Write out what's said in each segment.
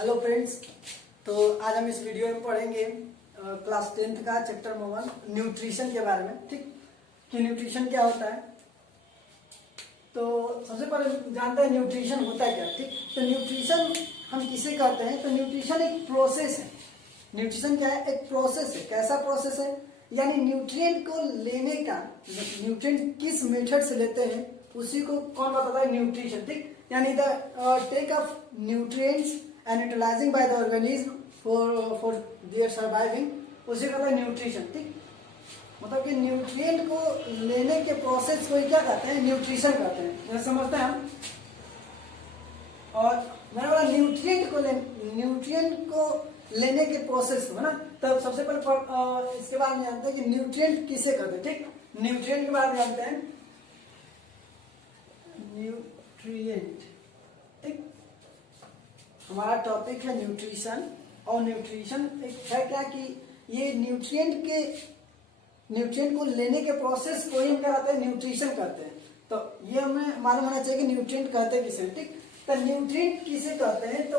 Hello friends. तो आज हम इस वीडियो में पढ़ेंगे क्लास 10th का चैप्टर नंबर 1 न्यूट्रिशन के बारे में। ठीक, कि न्यूट्रिशन क्या होता है। तो सबसे पहले जानते हैं न्यूट्रिशन होता है क्या। ठीक, तो न्यूट्रिशन हम किसे कहते हैं, तो न्यूट्रिशन एक प्रोसेस है। न्यूट्रिशन क्या है, एक प्रोसेस है। कैसा प्रोसेस है, यानी न्यूट्रिएंट को लेने का, न्यूट्रिएंट किस मेथड से लेते हैं उसी को कौन बताता है, न्यूट्रिशन। ठीक, यानी the take off nutrients and utilising by the organism for their surviving, उसे कहता है न्यूट्रिशन। ठीक, मतलब कि न्यूट्रिएंट को लेने के प्रोसेस को क्या कहते हैं, न्यूट्रिशन कहते हैं। जैसे समझते हैं हम। और मैंने बोला न्यूट्रिएंट को लेने के प्रोसेस को, है ना। तब सबसे पहले इसके बारे में जानते हैं कि न्यूट्रिएंट किसे कहते हैं। ठीक, न्यूट्रिएंट के बारे में जानते हैं। न्यूट्रिएंट, ठीक, हमारा टॉपिक है न्यूट्रिशन। और न्यूट्रिशन एक है क्या कि ये न्यूट्रिएंट को लेने के प्रोसेस को ही हम क्या कहते हैं, न्यूट्रिशन कहते हैं। तो ये हमें मालूम होना चाहिए कि न्यूट्रिएंट कहते हैं किसे। ठीक, तो न्यूट्रिएंट किसे कहते हैं, तो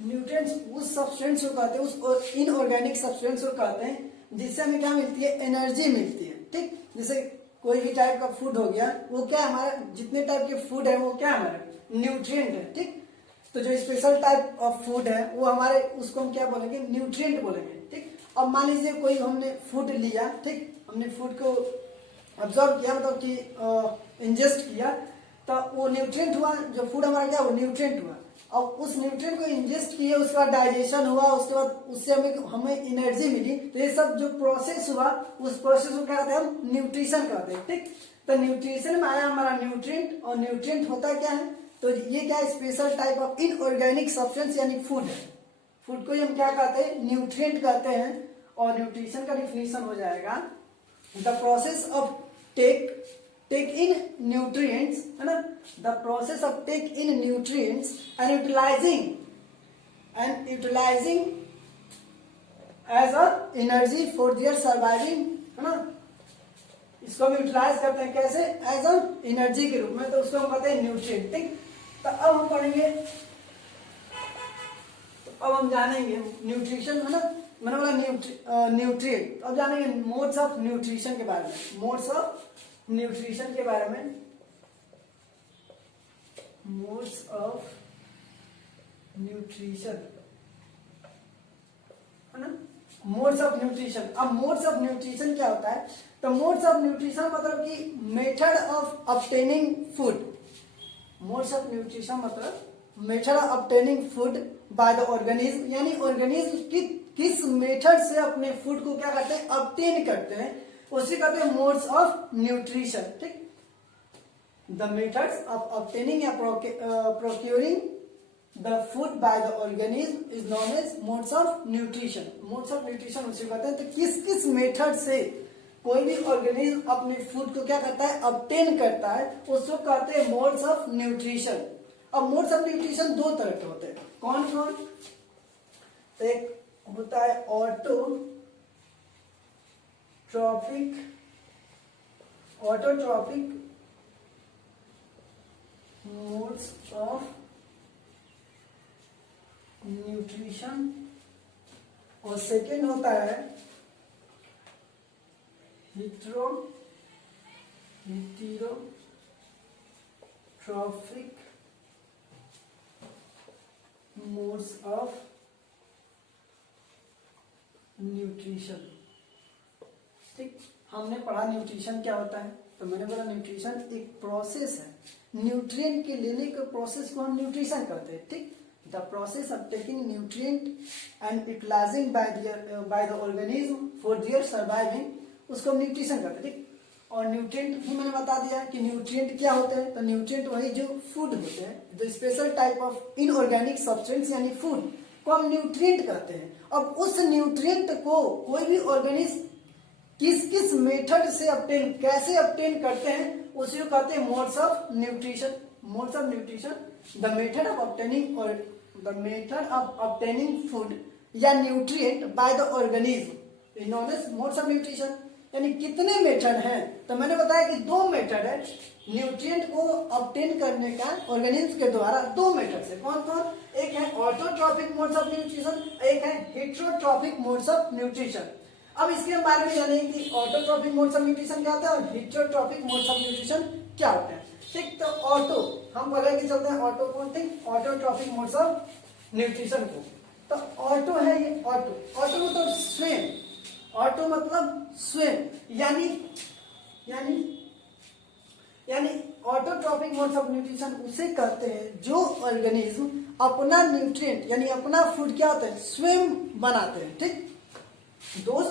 न्यूट्रिएंट्स उस सब्सटेंस को कहते हैं, उस इनऑर्गेनिक सब्सटेंस को कहते हैं जिससे हमें क्या मिलती है, एनर्जी मिलती है। ठीक, जैसे कोई भी टाइप का फूड हो गया, वो क्या हमारा, जितने टाइप के फूड है वो क्या हमारे न्यूट्रिएंट है। ठीक, तो जो स्पेशल टाइप ऑफ फूड है वो हमारे, उसको हम क्या बोलेंगे, न्यूट्रिएंट बोलेंगे। ठीक, अब मान लीजिए कोई हमने फूड लिया, ठीक, हमने फूड को ऑब्जर्व किया, मतलब कि इंजेस्ट किया, तो वो न्यूट्रिएंट हुआ। जो फूड हमारा क्या, वो न्यूट्रिएंट हुआ। और उस न्यूट्रिएंट को इंजेस्ट किए, उसके बाद डाइजेशन हुआ, उसके बाद उससे हमें एनर्जी मिली। तो ये सब जो प्रोसेस हुआ, उस प्रोसेस को क्या कहते हैं, हम न्यूट्रिशन कहते हैं। ठीक, तो न्यूट्रिशन में आया हमारा न्यूट्रिएंट। और न्यूट्रिएंट होता क्या है, तो ये क्या है, special type of inorganic substance यानी फूड है। फूड को हम क्या कहते हैं, न्यूट्रिएंट कहते हैं। और न्यूट्रिशन का डिफिनीशन हो जाएगा, the process of take in nutrients, है ना, the process of take in nutrients and utilising as a energy for their surviving, है ना। इसको हम यूटिलाइज करते हैं कैसे, एज अ एनर्जी के रूप में, तो उसको हम कहते हैं न्यूट्रिएंट। ठीक, तो अब हम पढ़ेंगे, तो अब हम जानेंगे न्यूट्रिशन, है ना। मैंने बोला न्यूट्रिएंट। अब जानेंगे मोड्स ऑफ न्यूट्रिशन के बारे में। मोड्स ऑफ न्यूट्रिशन के बारे में, मोड्स ऑफ न्यूट्रिशन, है ना, मोड्स ऑफ न्यूट्रिशन। अब मोड्स ऑफ न्यूट्रिशन क्या होता है, तो मोड्स ऑफ न्यूट्रिशन मतलब कि method of obtaining food. Modes of nutrition मतलब method of obtaining food by the organism, यानी ऑर्गेनिज्म किस मेथड से अपने फूड को क्या करते हैं, ऑब्टेन करते हैं, उसे कहते हैं मोड्स ऑफ न्यूट्रिशन। ठीक, द मेथड्स ऑफ ऑब्टेनिंग या procuring the food by the organism is known as modes of nutrition. Modes of nutrition उसे कहते हैं, तो किस किस मेथड से कोई भी ऑर्गेनिज्म अपने फूड को क्या करता है, ऑब्टेन करता है, उसको कहते हैं मोड्स ऑफ न्यूट्रिशन। अब मोड्स ऑफ न्यूट्रिशन दो तरह के होते हैं। कौन कौन, एक होता है ऑटोट्रॉफिक मोड्स ऑफ न्यूट्रिशन, और सेकेंड होता है हेटेरोट्रॉफिक मोड्स ऑफ न्यूट्रिशन। ठीक, हमने पढ़ा न्यूट्रिशन क्या होता है, तो मैंने बोला न्यूट्रिशन एक प्रोसेस है। न्यूट्रिएंट के लेने के प्रोसेस को हम न्यूट्रिशन कहते हैं। ठीक, the process of taking nutrient and utilising by the organism for their surviving, उसको हम न्यूट्रिशन कहते हैं। ठीक, और न्यूट्रिएंट भी मैंने बता दिया कि न्यूट्रिएंट क्या होते हैं, तो न्यूट्रिएंट वही जो फूड होते हैं, जो special type of inorganic substance यानी फूड को हम न्यूट्रिएंट कहते हैं। अब उस न्यूट्रिएंट को कोई भी ऑर्गेनिज्म किस किस मेथड से ऑब्टेन, कैसे ऑब्टेन करते हैं, उसी को कहते हैं modes of nutrition. Modes of nutrition, the method of obtaining और the method of obtaining food या nutrient by the organism is known as modes of nutrition. यानी कितने मेथड हैं, तो मैंने बताया कि 2 मेथड है न्यूट्रिएंट को ऑब्टेन करने का ऑर्गेनिज्म के द्वारा। 2 मेथड से कौन कौन, एक है ऑटोट्रॉपिक मोड्स ऑफ न्यूट्रिशन, एक है हेटेरोट्रॉपिक मोड्स ऑफ न्यूट्रिशन। अब इसके बारे में जानेंगे कि ऑटोट्रॉपिक मोड्स ऑफ न्यूट्रिशन क्या होता है और हेटेरोट्रॉपिक मोड्स ऑफ न्यूट्रिशन क्या होता है। ठीक, तो ऑटो हम पकड़ के चलते हैं, ऑटो कौन थे, ऑटोट्रॉपिक मोड्स ऑफ न्यूट्रिशन को। तो ऑटो है ये, ऑटो, ऑटो मतलब स्वयं, ऑटो मतलब स्वयं, यानी ऑटोट्रॉपिक मोड्स ऑफ न्यूट्रिशन उसे कहते हैं जो ऑर्गेनिज्म अपना न्यूट्रिएंट यानी अपना फूड क्या होता है स्वयं बनाते हैं। ठीक, those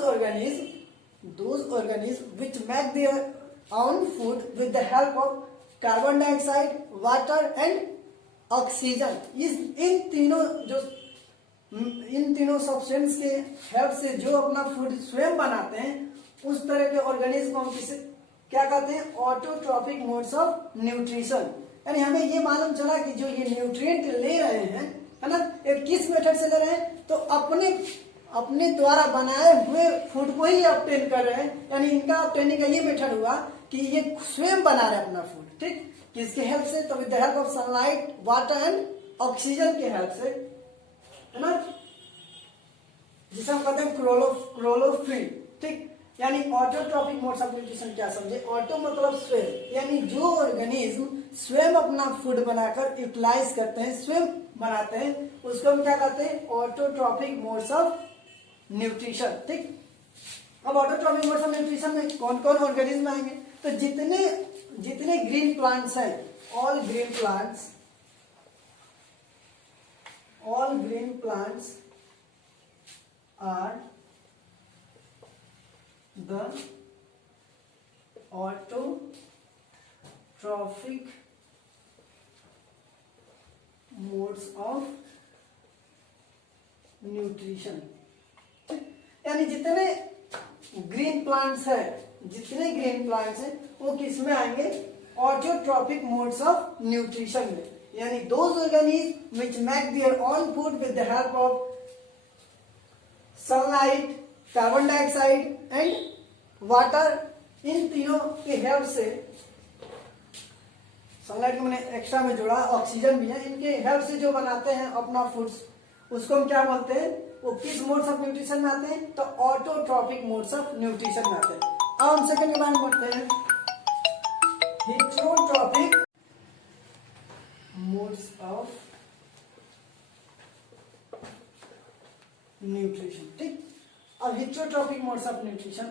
organisms which make their own food with the help of carbon dioxide, water and oxygen। इन तीनों सब्सटेंस के हेल्प से जो अपना फूड स्वयं बनाते हैं उस तरह के ऑर्गेनिज्म को हम किसे क्या कहते हैं, ऑटोट्रॉपिक मोड्स ऑफ न्यूट्रिशन। यानी हमें ये मालूम चला कि जो ये न्यूट्रिएंट ले रहे हैं है ना, ये किस मेथड से ले रहे हैं, तो अपने द्वारा बनाए हुए फूड को ही ऑब्टेन कर रहे हैं। यानी इनका ऑब्टेनिंग का ये मेथड हुआ कि ये स्वयं बना रहे हैं अपना फूड। ठीक, किसके हेल्प से, तो with the help of sunlight, water and oxygen के हेल्प से, है ना, जिसे हम कहते हैं क्लोरोफिल। ठीक, यानी ऑटोट्रॉपिक मोड्स ऑफ न्यूट्रिशन क्या समझे, ऑटो मतलब स्वयं, यानी जो ऑर्गेनिज्म स्वयं अपना फूड बनाकर यूटिलाइज करते हैं, स्वयं बनाते हैं, उसको हम क्या कहते हैं, ऑटोट्रॉपिक मोड्स ऑफ न्यूट्रिशन। ठीक, अब ऑटोट्रॉपिक मोड्स ऑफ न्यूट्रिशन में कौन कौन ऑर्गेनिज्म आएंगे, तो जितने ग्रीन प्लांट्स हैं, all green plants are the autotrophic modes of nutrition। यानी जितने ग्रीन प्लांट्स है वो किस में आएंगे, ऑटोट्रॉपिक मोड्स ऑफ न्यूट्रिशन में। यानी those organism which make their own food with the help of sunlight, carbon dioxide and water, इन तीनों के हेल्प से, सनलाइट को मैंने एक्स्ट्रा में जोड़ा, ऑक्सीजन भी है, इनके हेल्प से जो बनाते हैं अपना फूड्स, उसको हम क्या बोलते हैं, वो किस मोड्स ऑफ न्यूट्रिशन में आते हैं, तो ऑटोट्रॉपिक मोड्स ऑफ न्यूट्रिशन में आते हैं। अब हम सेकंड के बारे में पढ़ते हैं, हेटेरोट्रॉपिक मोड्स ऑफ न्यूट्रिशन। ठीक, अब हेटेरोट्रॉपिक मोड्स ऑफ न्यूट्रिशन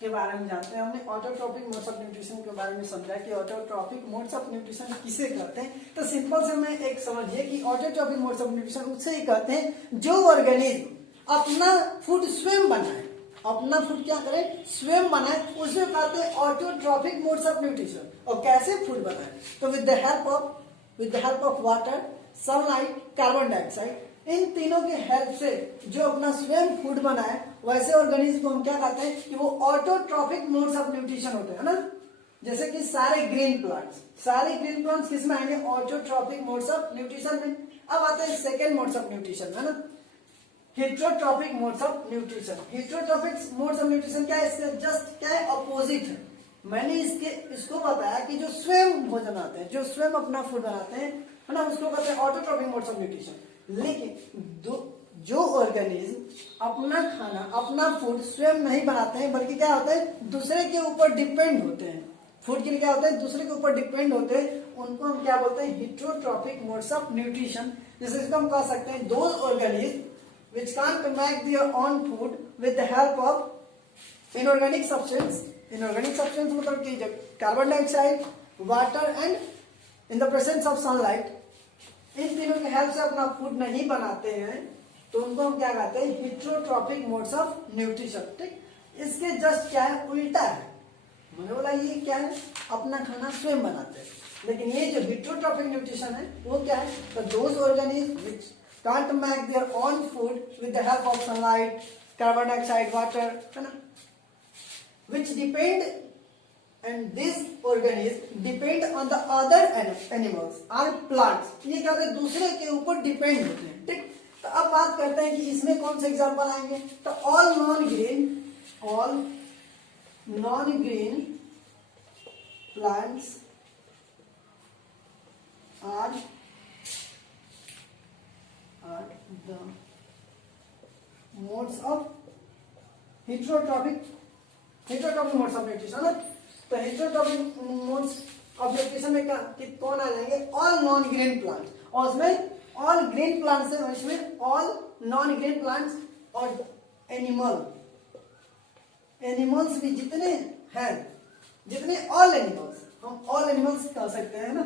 के बारे में जानते हैं। हमने ऑटोट्रॉपिक मोड्स ऑफ न्यूट्रिशन के बारे में समझा कि ऑटोट्रॉपिक मोड्स ऑफ न्यूट्रिशन किसे कहते हैं, तो सिंपल से मैं एक समझिए कि ऑटोट्रॉपिक मोड्स ऑफ न्यूट्रिशन उसे ही कहते हैं जो ऑर्गेनिज्म अपना फूड स्वयं बनाए, अपना फूड क्या करे, स्वयं बनाए, उसे कहते हैं ऑटोट्रॉपिक मोड्स ऑफ न्यूट्रिशन। और कैसे फूड बनाए, तो with the help of water, sunlight, carbon dioxide, इन तीनों के हेल्प से जो अपना स्वयं फूड बनाए, वैसे ऑर्गेनिज्म को हम क्या कहते हैं कि वो ऑटोट्रॉपिक मोड्स ऑफ न्यूट्रिशन होते हैं ना। जैसे कि सारे ग्रीन प्लांट्स किस में आएंगे, ऑटोट्रॉपिक मोड्स ऑफ न्यूट्रिशन में। अब आते हैं सेकेंड मोड्स ऑफ न्यूट्रिशन, है ना, heterotrophic modes of nutrition. Heterotrophic modes of nutrition क्या है, इससे जस्ट क्या है, अपोजिट है। मैंने इसको बताया कि जो स्वयं भोजन आते हैं, जो स्वयं अपना फूड बनाते हैं, है ना, उसको कहते हैं ऑटोट्रॉपिक मोड्स ऑफ न्यूट्रिशन। लेकिन जो ऑर्गेनिज्म अपना खाना, अपना फूड स्वयं नहीं बनाते हैं, बल्कि क्या होते हैं, दूसरे के ऊपर डिपेंड होते हैं, फूड के लिए क्या होते हैं, दूसरे के ऊपर डिपेंड होते हैं, उनको हम क्या बोलते हैं, हेटेरोट्रॉपिक मोड्स ऑफ न्यूट्रिशन। जैसे इसको हम कह सकते हैं those organism which can't make their own food with the help of inorganic substance मतलब कि carbon dioxide, water and in the presence of sunlight, इन तीनों के हेल्प से अपना फूड नहीं बनाते हैं, तो उनको हम क्या कहते हैं, हेटेरोट्रॉपिक मोड्स ऑफ न्यूट्रिशन। ठीक, इसके जस्ट क्या है, उल्टा है। मैंने बोला ये क्या है, अपना खाना स्वयं बनाते हैं, लेकिन ये जो हेटेरोट्रॉपिक न्यूट्रिशन है वो क्या है, तो those organism which can't make their own food with the help of sunlight, carbon dioxide, water, है ना, which depend and these organisms depend on the other animals or plants। ये क्या होता है, दूसरे के ऊपर डिपेंड होते हैं। ठीक, तो अब बात करते हैं कि इसमें कौन से एग्जांपल आएंगे, तो all non green plants are the modes of heterotrophic modes of nutrition है। तो हेट्रोट्रॉपिक मोड्स ऑफ न्यूट्रिशन में क्या कौन आ जाएंगे? ऑल नॉन ग्रीन प्लांट्स, और उसमें ऑल ग्रीन प्लांट्स है, इसमें ऑल नॉन ग्रीन प्लांट्स और एनिमल्स भी जितने हैं, जितने ऑल एनिमल्स, हम ऑल एनिमल्स कह सकते हैं ना,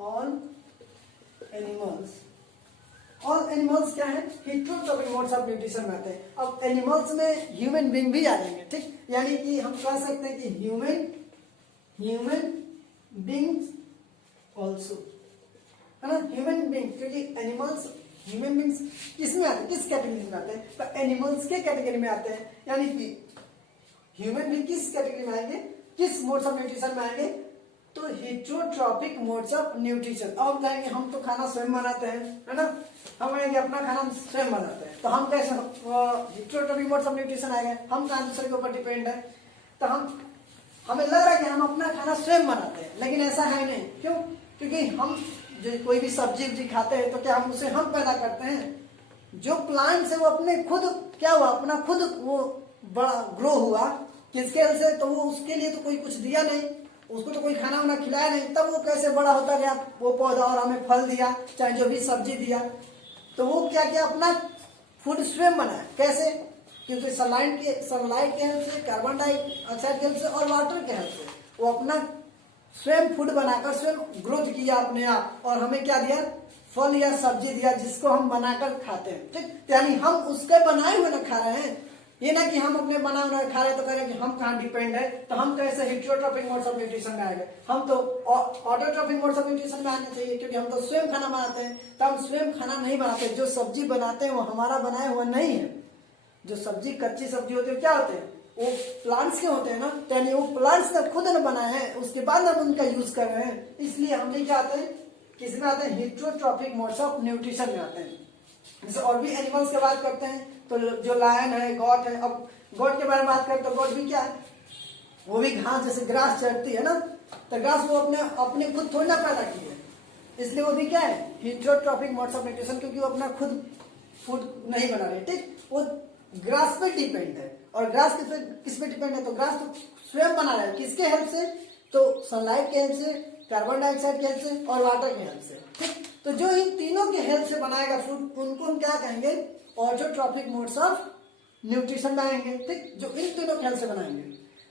ऑल एनिमल्स क्या है? हेट्रोट्रॉपिक मोड्स ऑफ न्यूट्रिशन में आते हैं। अब एनिमल्स में ह्यूमन बीइंग भी आ जाएंगे, ठीक, यानी कि हम कह सकते हैं कि ह्यूमन बीइंग्स ऑल्सो, है ना, ह्यूमन बीइंग, क्योंकि एनिमल्स ह्यूमन बीइंग्स किस में आते हैं, किस कैटेगरी में आते हैं? तो एनिमल्स के कैटेगरी में आते हैं, यानी कि ह्यूमन बीइंग किस कैटेगरी में आएंगे, किस मोड्स ऑफ न्यूट्रिशन में आएंगे? तो हेट्रोट्रॉपिक मोड्स ऑफ न्यूट्रिशन। अब कहेंगे हम तो खाना स्वयं बनाते हैं, है ना, हम कहेंगे अपना खाना स्वयं बनाते हैं, तो हम कैसे हेट्रोट्रॉपिक मोड्स ऑफ न्यूट्रिशन आएंगे? हम कहाँ दूसरे के ऊपर डिपेंड है, तो हमें लग रहा है कि हम अपना खाना स्वयं बनाते हैं, लेकिन ऐसा है नहीं। क्यों? क्योंकि हम जो कोई भी सब्जी खाते हैं तो क्या हम उसे हम पैदा करते हैं? जो प्लांट्स है वो अपने खुद क्या हुआ, अपना खुद वो बड़ा ग्रो हुआ, किसके हेल्प से? तो वो उसके लिए तो कोई कुछ दिया नहीं, उसको तो कोई खाना वाना खिलाया नहीं, तब वो कैसे बड़ा होता गया वो पौधा, और हमें फल दिया, चाहे जो भी सब्जी दिया। तो वो क्या किया? अपना फूड स्वयं बनाया। कैसे? क्योंकि सनलाइट के हेल्प से, कार्बन डाइऑक्साइड के हेल्प से और वाटर के हेल्प से वो अपना स्वयं फूड बनाकर स्वयं ग्रोथ किया अपने आप, और हमें क्या दिया? फल या सब्जी दिया, जिसको हम बनाकर खाते हैं, ठीक। यानी हम उसके बनाए हुए ना खा रहे हैं, ये ना कि हम अपने बना हुआ खा रहे तो कह रहे कि हम कहाँ डिपेंड है, तो हम कैसे हेट्रोट्रॉपिक मोड्स ऑफ न्यूट्रिशन में आएंगे? हम तो ऑटोट्रॉपिक मोड्स ऑफ न्यूट्रिशन में आना चाहिए, क्योंकि हम तो स्वयं खाना बनाते हैं। तो हम स्वयं खाना नहीं बनाते, जो सब्जी बनाते हैं वो हमारा बनाया हुआ नहीं है। जो सब्जी कच्ची सब्जी होती है क्या होते हैं? वो प्लांट्स के होते हैं ना, तो यानी वो प्लांट्स ने खुद न बनाए हैं, उसके बाद हम उनका यूज कर रहे हैं। इसलिए हम नहीं क्या आते हैं, किस में आते हैं? हेट्रोट्रॉपिक मोड्स ऑफ न्यूट्रिशन में आते हैं। जैसे और भी एनिमल्स की बात करते हैं तो जो लायन है, गॉट है। अब गॉट के बारे में बात करें तो गॉट भी क्या है? वो भी घास, जैसे ग्रास चढ़ती है ना, तो ग्रास वो अपने खुद थोड़ी ना पैदा की है, इसलिए वो भी क्या है? हेट्रोट्रॉपिक मोड्स ऑफ न्यूट्रिशन, क्योंकि वो अपना खुद फूड नहीं बना रहे, ठीक। वो ग्रास पे डिपेंड है, और ग्रास किस पे डिपेंड है? तो ग्रास तो स्वयं बना रहा है, किसके हेल्प से? तो सनलाइट के हेल्प से, कार्बन डाइऑक्साइड के हेल्प से और वाटर के हेल्प से, ठीक। तो जो इन तीनों के हेल्प से बनाएगा फूड, उनको हम क्या कहेंगे? ऑटोट्रॉपिक मोड्स ऑफ न्यूट्रिशन में आएंगे, ठीक, जो इन तीनों के हेल्प से बनाएंगे।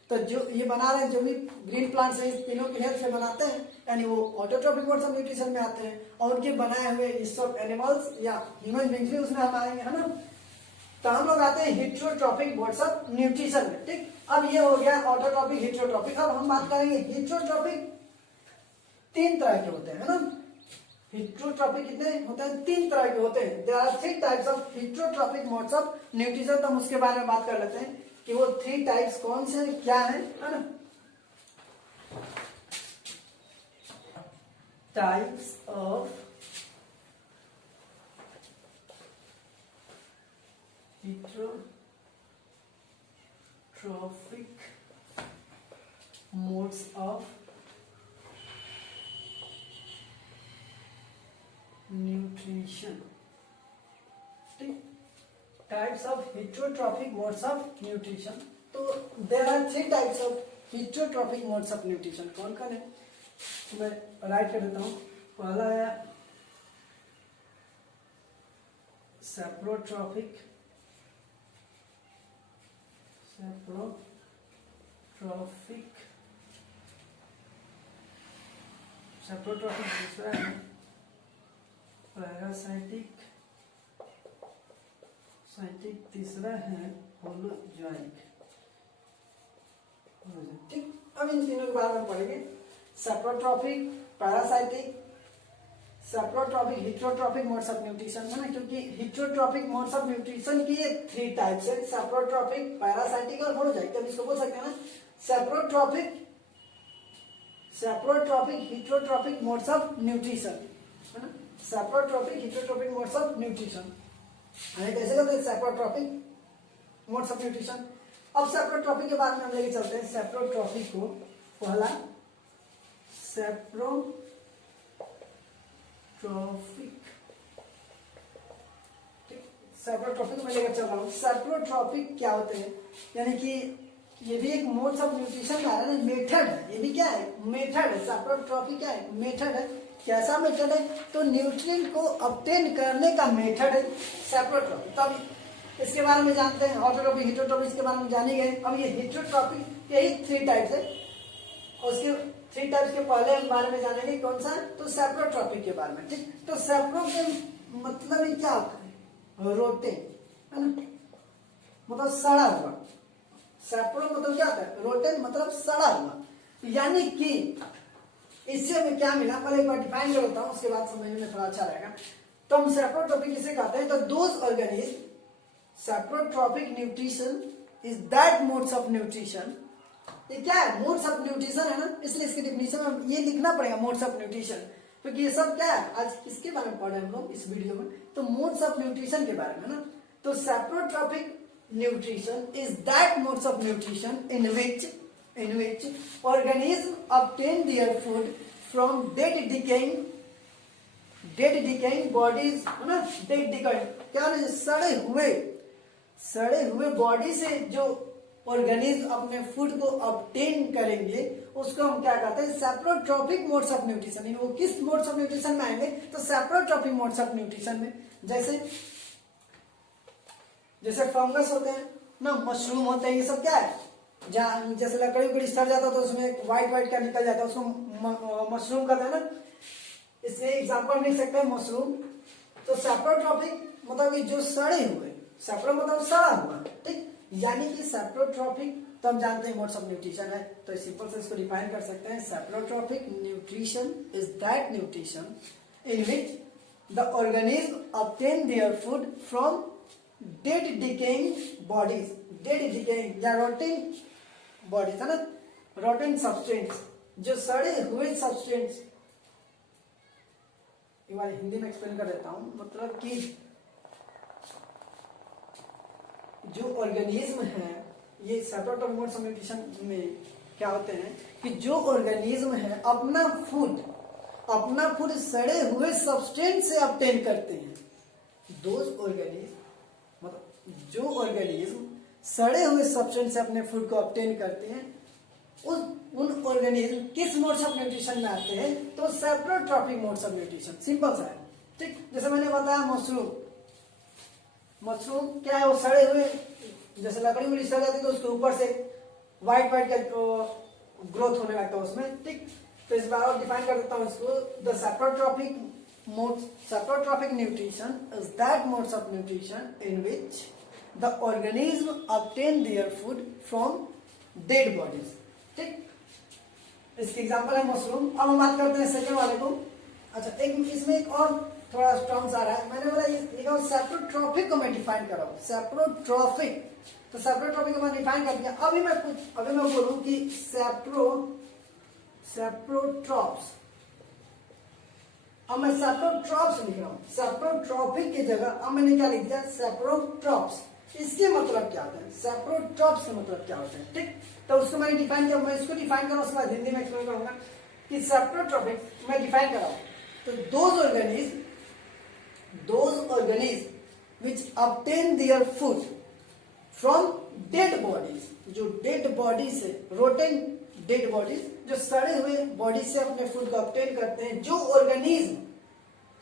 तो जो ये बना रहे हैं, जो भी ग्रीन प्लांट्स हैं, इस तीनों के हेल्प से बनाते हैं, यानी वो ऑटोट्रॉपिक मोड्स ऑफ न्यूट्रिशन में आते हैं, और उनके बनाए हुए इस सब एनिमल्स या ह्यूमन बीइंग्स भी उसमें हम आएंगे, है ना। तो हम लोग आते हैं हेट्रोट्रॉपिक मोड्स ऑफ न्यूट्रिशन में, ठीक। अब ये हो गया ऑटोट्रॉपिक, हेट्रोट्रॉपिक। अब हम बात करेंगे हेट्रोट्रॉपिक 3 तरह के होते हैं, है ना। हेट्रोट्रॉपिक कितने होते हैं? 3 तरह के होते हैं। There are 3 types of heterotrophic modes of nutrition. तो हम उसके बारे में बात कर लेते हैं कि वो 3 टाइप्स कौन से हैं, क्या है ना। Types of heterotrophic modes of nutrition, ठीक। Types of heterotrophic modes of nutrition. तो there are 3 types of heterotrophic modes of nutrition. कौन कौन है? तो मैं राइट कर देता हूं। पहला है सेप्रोट्रॉपिक, दूसरा है पैरासाइटिक, तीसरा है होलोजोइक, ठीक। अब इन तीनों के बारे में पढ़ेंगे। Saprotrophic, parasitic, heterotrophic modes of nutrition, है ना, क्योंकि हेट्रोट्रॉपिक मोड्स ऑफ न्यूट्रिशन की ये 3 टाइप्स है, सेप्रोट्रॉपिक, पैरासाइटिक और होलोजोइक। तो इसको बोल सकते हैं ना saprotrophic, heterotrophic modes of nutrition, है ना। Saprotrophic, heterotrophic modes of nutrition कैसे करते हैं? सेप्रोट्रॉपिक मोड्स ऑफ न्यूट्रिशन अब सेप्रोट्रॉफी के बारे में हम लेके चलते हैं सेप्रोट्रॉफी को। पहला सेप्रोट्रॉफिक, सेप्रोट्रॉफिक को मैं लेकर चल रहा हूँ। सेप्रोट्रॉफिक क्या होते हैं, यानी कि ये भी एक मोड्स ऑफ न्यूट्रिशन का है, मेथड है। ये भी क्या है, मेथड है। सेप्रोट्रॉफी क्या है, मेथड है। कैसा मेथड है, तो न्यूट्रिएंट को ऑब्टेन करने का मेथड है सेप्रोट्रॉफी। तब इसके बारे में जानते हैं, ऑटोट्रॉफी, हेटेरोट्रॉफी, इसके बारे में जाने गए। अब ये हेटेरोट्रॉफी के ही 3 टाइप्स है, उसके 3 टाइप्स के पहले हम बारे में जानेंगे। कौन सा, तो सेप्रोट्रॉफी के बारे में। ठीक, तो सेप्रो के मतलब ये क्या होता है, रोटे, है ना, मतलब सड़ा हुआ। सेप्रो मतलब क्या होता है, रोटे मतलब सड़ा हुआ। यानी कि इससे हमें क्या मिला, पहले एक बार डिफाइन कर देता हूं, उसके बाद समझने में थोड़ा अच्छा रहेगा। तो हम सेप्रोट्रॉफी किसे कहते हैं, तो those organism, saprotrophic nutrition is that modes of nutrition. ये क्या है, मोड्स ऑफ न्यूट्रिशन है ना, इसलिए इसकी डिफिनेशन में ये लिखना पड़ेगा, मोड्स ऑफ न्यूट्रिशन, क्योंकि ये सब क्या है, आज किसके बारे में पढ़ रहे हैं हम लोग इस वीडियो में, तो मोड्स ऑफ न्यूट्रिशन के बारे में ना। तो saprotrophic nutrition is that modes of nutrition in which organism obtain their food from dead decaying bodies, है ना, dead decaying क्या है, सड़े हुए बॉडी से जो ऑर्गेनिज्म अपने फूड को ऑब्टेन करेंगे, उसको हम क्या कहते हैं, सेप्रोट्रॉफिक मोड्स ऑफ न्यूट्रिशन। वो किस मोड्स ऑफ न्यूट्रिशन में आएंगे, तो सेप्रोट्रॉफिक मोड्स ऑफ न्यूट्रिशन में। जैसे फंगस होते हैं ना, मशरूम होते हैं, ये सब क्या है, जहाँ जैसे लकड़ी उकड़ी सड़ जाता है तो उसमें व्हाइट क्या निकल जाता है, उसको मशरूम कहते हैं ना। इससे एग्जांपल मिल सकता है मशरूम। तो सेप्रोट्रॉफिक मतलब जो सड़े हुए, सेप्रो मतलब सड़ा हुआ, ठीक। यानी कि सेप्रोट्रॉफिक तो हम जानते हैं मोड्स ऑफ न्यूट्रिशन है, तो सिंपल से इसको डिफाइन कर सकते हैं। Saprotrophic nutrition is that nutrition in which the organism obtain their food from dead decaying bodies, dead decaying या रोटिंग बॉडीज, है ना, रोटेन सब्सटेंस, जो सड़े हुए सब्सटेंस। एक बार हिंदी में एक्सप्लेन कर देता हूं, मतलब कि जो ऑर्गेनिज्म है, ये सेप्रोट्रॉफिक मोड्स ऑफ न्यूट्रिशन में क्या होते हैं कि जो ऑर्गेनिज्म है अपना फूड सड़े हुए सब्सटेंस से ऑब्टेन करते हैं। दोज ऑर्गेनिज्म मतलब जो ऑर्गेनिज्म सड़े हुए सब्सटेंस से अपने फूड को ऑब्टेन करते हैं, उन ऑर्गेनिज्म किस मोड्स ऑफ न्यूट्रिशन में आते हैं, तो saprotrophic modes of nutrition. Simple सा है, ठीक। जैसे मैंने बताया मशरूम क्या है, वो सड़े हुए, जैसे लकड़ी में सड़ जाती है तो उसके ऊपर से व्हाइट का ग्रोथ होने लगता है उसमें, ठीक। तो इस बार और डिफाइन कर देता हूं इसको। The saprotrophic nutrition is that modes of nutrition in which the organism obtain their food from dead bodies, ठीक। इसके एग्जांपल है मशरूम। अब हम बात करते हैं सेकंड वाले को। अच्छा, एक इसमें एक और थोड़ा टर्म्स आ रहा है, मैंने बोला सेप्रोट्रॉफिक को मैं डिफाइन कर रहा हूं, सेप्रोट्रॉफिक। तो सेप्रोट्रॉफिक को मैं डिफाइन कर दिया। अभी मैं बोलूं कि सेप्रोट्रॉप्स, अब मैं सेप्रोट्रॉप्स लिख रहा हूं, सेप्रोट्रॉफिक की जगह अब मैंने क्या लिख दिया, सेप्रोट्रॉप्स। इसके मतलब क्या होता है, सेप्रोट्रॉप्स का मतलब क्या होता है, ठीक। तो उसको मैंने डिफाइन किया, मैं इसको डिफाइन करूं, उसके बाद हिंदी में एक्सप्लेन करूंगा कि सेप्रोट्रॉफिक मैं डिफाइन कर रहा हूं। तो those organism which obtain their food from dead bodies, जो डेड बॉडी से, रोटेन डेड बॉडीज, जो सड़े हुए बॉडी से अपने फूड को ऑब्टेन करते हैं, जो ऑर्गेनिज्म,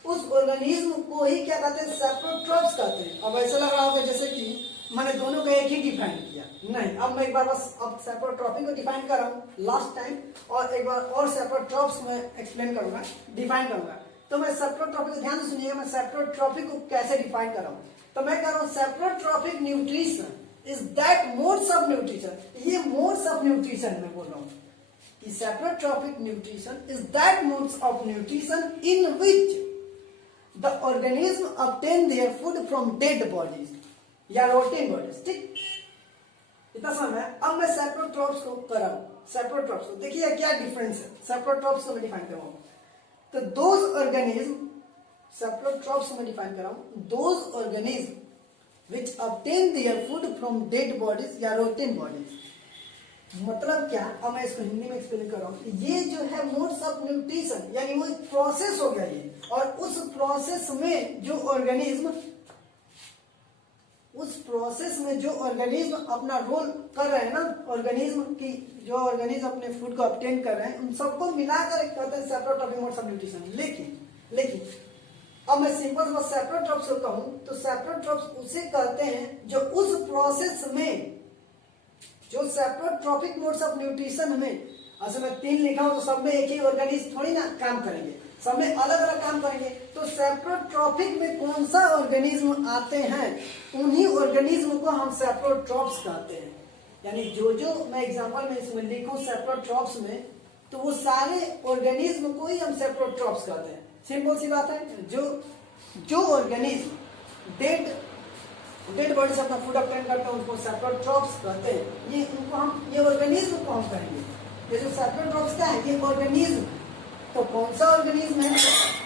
उस ऑर्गेनिज्म को ही क्या कहते हैं, सेप्रोट्रॉप्स कहते हैं। अब ऐसा लग रहा होगा जैसे कि मैंने दोनों का एक ही डिफाइन किया, नहीं। अब मैं एक बार बस अब सेप्रोट्रॉफिक को डिफाइन कर रहा हूं लास्ट टाइम, और एक बार और सेप्रोट्रॉप्स में एक्सप्लेन करूंगा, डिफाइन करूंगा। तो मैं सेप्रोट्रॉफिक, ध्यान से सुनिएगा, मैं सेप्रोट्रॉफिक को कैसे डिफाइन कर रहा हूं। तो मैं कह रहा हूं saprotrophic nutrition is that modes of nutrition, ये मोड्स ऑफ न्यूट्रिशन में बोल रहा हूं कि saprotrophic nutrition is that modes of nutrition in which the organism obtain their food from dead bodies या रोटेन बॉडीज, ठीक। इतना समझ में। अब मैं सेप्रोट्रॉप्स को कर रहा हूं, सेप्रोट्रॉप्स को देखिए क्या डिफरेंस है। सेप्रोट्रॉप्स को मैं डिफाइन कर रहा हूं, तो दोज ऑर्गेनिज्म, सेप्रोट्रॉप्स में डिफाइन कर रहा हूं, those organism which obtain their food from dead bodies या रोटेन बॉडीज। मतलब क्या, अब मैं इसको हिंदी में एक्सप्लेन कर रहा हूं। ये जो है मोड्स ऑफ न्यूट्रिशन, यानी वो एक प्रोसेस हो गया ये, और उस प्रोसेस में जो ऑर्गेनिज्म अपना रोल कर रहे हैं ना, ऑर्गेनिज्म की जो ऑर्गेनिज्म अपने फूड को ऑब्टेन कर रहे हैं, उन सबको मिलाकर कहते हैं सेप्रोट्रॉपिक मोड्स ऑफ न्यूट्रिशन। लेकिन अब मैं सिंपल बस सेप्रोट्रॉप्स को कहूं तो सेप्रोट्रॉप्स उसे कहते हैं जो उस प्रोसेस में, जो सेप्रोट्रॉपिक मोड्स ऑफ न्यूट्रिशन में, असल मैं 3 लिखा हूं तो सब में एक ही ऑर्गेनिज्म थोड़ी ना काम करेंगे, सब में अलग अलग काम करेंगे। तो सेप्रोट्रॉपिक में कौन सा ऑर्गेनिज्म आते हैं, उन्हीं ऑर्गेनिज्म को हम सेप्रोट्रॉप्स कहते हैं। यानी जो जो मैं एग्जांपल में इसमें लिखूं सेप्रोट्रॉप्स में, तो वो सारे ऑर्गेनिज्म को ही हम सेप्रोट्रॉप्स कहते हैं। सिंपल सी बात है, जो ऑर्गेनिज्म डेड बॉडी से अपना फूड ऑब्टेन करते हैं उनको सेप्रोट्रॉप्स कहते हैं। ये ऑर्गेनिज्म को हम कहेंगे। ये जो सेप्रोट्रॉप्स क्या है, ये ऑर्गेनिज्म। तो कौन सा ऑर्गेनिज्म है,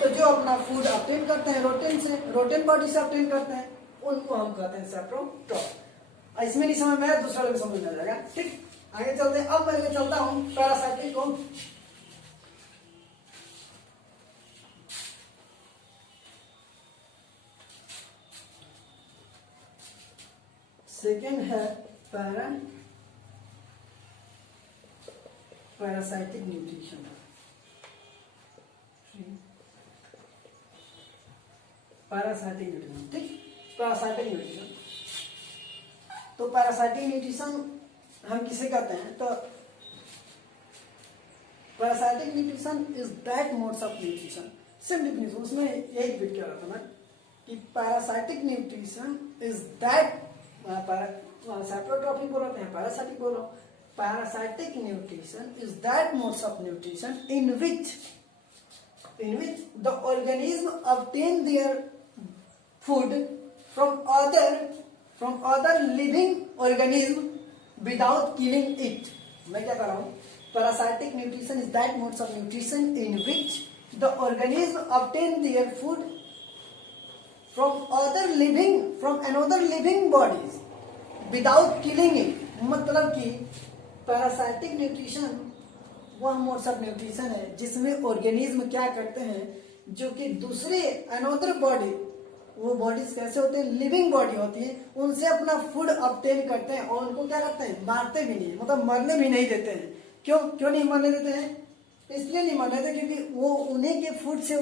तो जो अपना फूड ऑब्टेन करते हैं रोटेन बॉडी से ऑब्टेन करते हैं, उनको हम कहते हैं सेप्रोट्रॉप। इसमें नहीं समझ में आया, दूसरा लोग समझ में आ जाएगा। ठीक, आगे चलते हैं। अब मैं चलता हूं पैरासाइटिक को। सेकेंड है पैरासाइटिक न्यूट्रिशन। पैरासाइटिक न्यूट्रिशन, ठीक, पैरासाइटिक न्यूट्रिशन। तो पैरासाइटिक न्यूट्रिशन हम किसे कहते हैं, तो parasitic nutrition is that modes of nutrition. Simple definition उसमें एक बिट क्या रहा था मैं कि parasitic nutrition is that, saprotrophic बोल रहे हैं, पैरासाइटिक बोल रहा हूं। Parasitic nutrition is that modes of nutrition in which the organism obtain their food from other living organism without killing it। मैं क्या कर रहा हूं, parasitic nutrition is that modes of nutrition in which the organism obtain their food from another living bodies without killing it। मतलब कि parasitic nutrition वह modes of nutrition है जिसमें ऑर्गेनिज्म क्या करते हैं, जो कि दूसरे अनदर बॉडी, वो बॉडीज कैसे होते हैं, लिविंग बॉडी होती है, उनसे अपना फूड ऑब्टेन करते हैं और उनको क्या करते हैं, मारते भी नहीं, मतलब मरने भी नहीं देते हैं। क्यों नहीं मरने देते हैं, इसलिए नहीं मरने देते क्योंकि वो उन्हीं के फूड से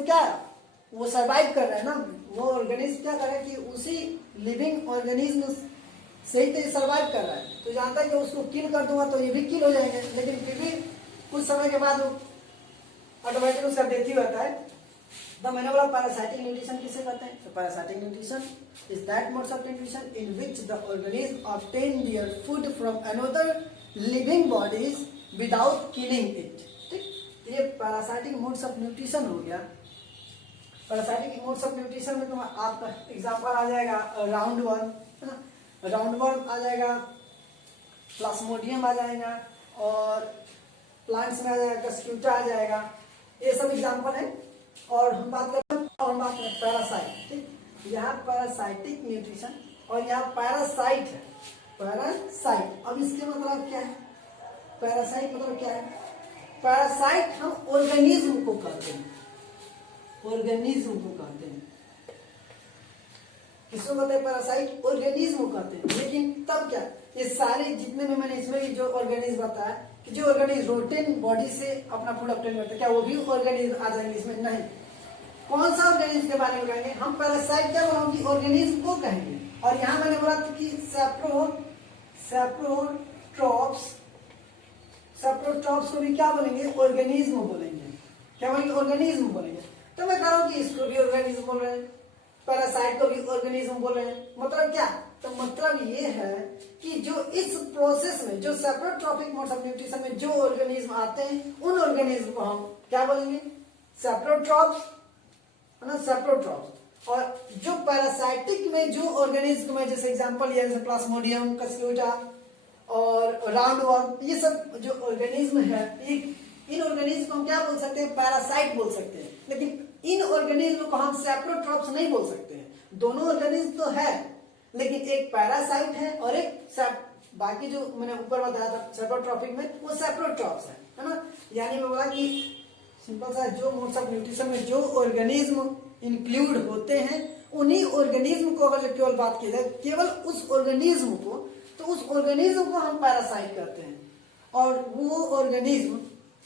वो सर्वाइव कर रहे हैं ना। वो ऑर्गेनिज्म क्या कर रहा है कि उसी लिविंग ऑर्गेनिज्म से ही सर्वाइव कर रहा है। तो जानता है कि उसको किल कर दूंगा तो ये भी किल हो जाएंगे, लेकिन फिर भी कुछ समय के बाद ऑटोमेटिक उसका डेथ ही होता है। तो मैंने बोला पैरासाइटिक न्यूट्रिशन किसे कहते हैं, तो parasitic nutrition is that modes of nutrition in which the organism obtain their food from another living bodies without killing it. ठीक, ये पैरासाइटिक मोड्स ऑफ न्यूट्रिशन हो गया। पैरासाइटिक मोड्स ऑफ न्यूट्रिशन में तो आपका एग्जांपल आ जाएगा राउंड वर्म, है ना, राउंड वर्म आ जाएगा, प्लाज्मोडियम आ जाएगा, और प्लांट्स में आ जाएगा स्क्यूटा आ जाएगा। ये सब एग्जांपल है। और हम बात करते हैं पैरासाइट। ठीक, यहाँ पैरासाइटिक न्यूट्रिशन और यहाँ पैरासाइट है, पैरासाइट। अब इसके मतलब क्या है, पैरासाइट मतलब क्या है, पैरासाइट हम ऑर्गेनिज्म को कहते हैं, ऑर्गेनिज्म को कहते हैं। किसको कहते हैं, पैरासाइट ऑर्गेनिज्म को कहते हैं। लेकिन तब क्या, ये सारे जितने में मैंने इसमें भी जो ऑर्गेनिज्म बताया कि जो ऑर्गेनिज्म रोटेन बॉडी से अपना फूड ऑब्टेन करते हैं, क्या वो भी ऑर्गेनिज्म आ जाएंगे इसमें, नहीं। कौन सा ऑर्गेनिज्म के बारे में कहेंगे हम, पैरासाइट क्या बोला कि ऑर्गेनिज्म को कहेंगे। और यहाँ मैंने बोला था कि सेप्रोट्रॉप्स को भी क्या बोलेंगे, ऑर्गेनिज्म बोलेंगे। क्या बोलेंगे, ऑर्गेनिज्म बोलेंगे। तो मैं कह रहा हूँ कि इसको भी ऑर्गेनिज्म बोल रहे हैं, पैरासाइट को भी ऑर्गेनिज्म बोल रहे हैं। मतलब क्या, तो मतलब ये है कि जो इस प्रोसेस में, जो सेप्रोट्रॉपिक मोड्स ऑफ न्यूट्रिशन में जो ऑर्गेनिज्म आते हैं, उन ऑर्गेनिज्म को हम क्या बोलेंगे, सेप्रोट्रॉप्स, है ना, सेप्रोट्रॉप्स। और जो पैरासाइटिक में जो ऑर्गेनिज्म में, जैसे एग्जांपल ये जैसे प्लाज्मोडियम, कस्क्यूटा और राउंड वर्म, ये सब जो ऑर्गेनिज्म है, इन ऑर्गेनिज्म को हम क्या बोल सकते हैं, पैरासाइट बोल सकते हैं। लेकिन इन ऑर्गेनिज्म को हम सेप्रोट्रॉप्स नहीं बोल सकते हैं। दोनों ऑर्गेनिज्म तो है, लेकिन एक पैरासाइट है और एक बाकी जो मैंने ऊपर बताया था सेप्रोट्रॉपिक में, वो सेप्रोट्रॉप्स है ना। यानी मैं बोला कि सिंपल सा जो मोड्स ऑफ न्यूट्रिशन में जो ऑर्गेनिज्म इंक्लूड होते हैं, उन्हीं ऑर्गेनिज्म को अगर जो केवल बात की जाए, केवल उस ऑर्गेनिज्म को, तो उस ऑर्गेनिज्म को हम पैरासाइट करते हैं। और वो ऑर्गेनिज्म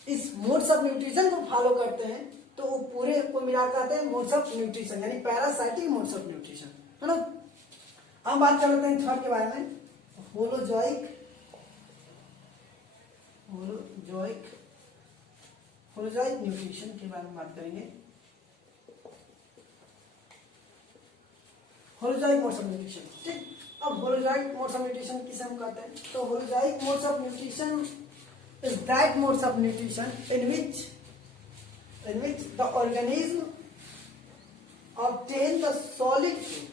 इस मोड्स ऑफ न्यूट्रिशन को फॉलो करते हैं, तो वो पूरे को मिलाकर आते हैं मोड्स ऑफ न्यूट्रिशन, यानी पैरासाइटिक मोड्स ऑफ न्यूट्रिशन, है ना। अब बात कर लेते हैं थर्ड के बारे में, होलोजोइक न्यूट्रिशन के बारे में बात करेंगे। होलोजोइक मोड्स ऑफ न्यूट्रिशन, ठीक। अब होलोजोइक मोड्स ऑफ न्यूट्रिशन किसे हम कहते हैं? तो holozoic modes of nutrition is that modes of nutrition in which the organism obtain the solid food।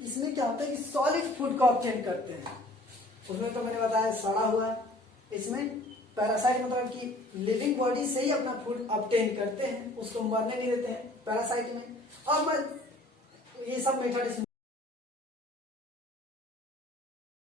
इसमें क्या होता है कि सॉलिड फूड को ऑब्टेन करते हैं। उसमें तो मैंने बताया सड़ा हुआ, इसमें पैरासाइट मतलब कि लिविंग बॉडी से ही अपना फूड ऑब्टेन करते हैं, उसको मरने नहीं देते हैं पैरासाइट में। और ये सब मेथड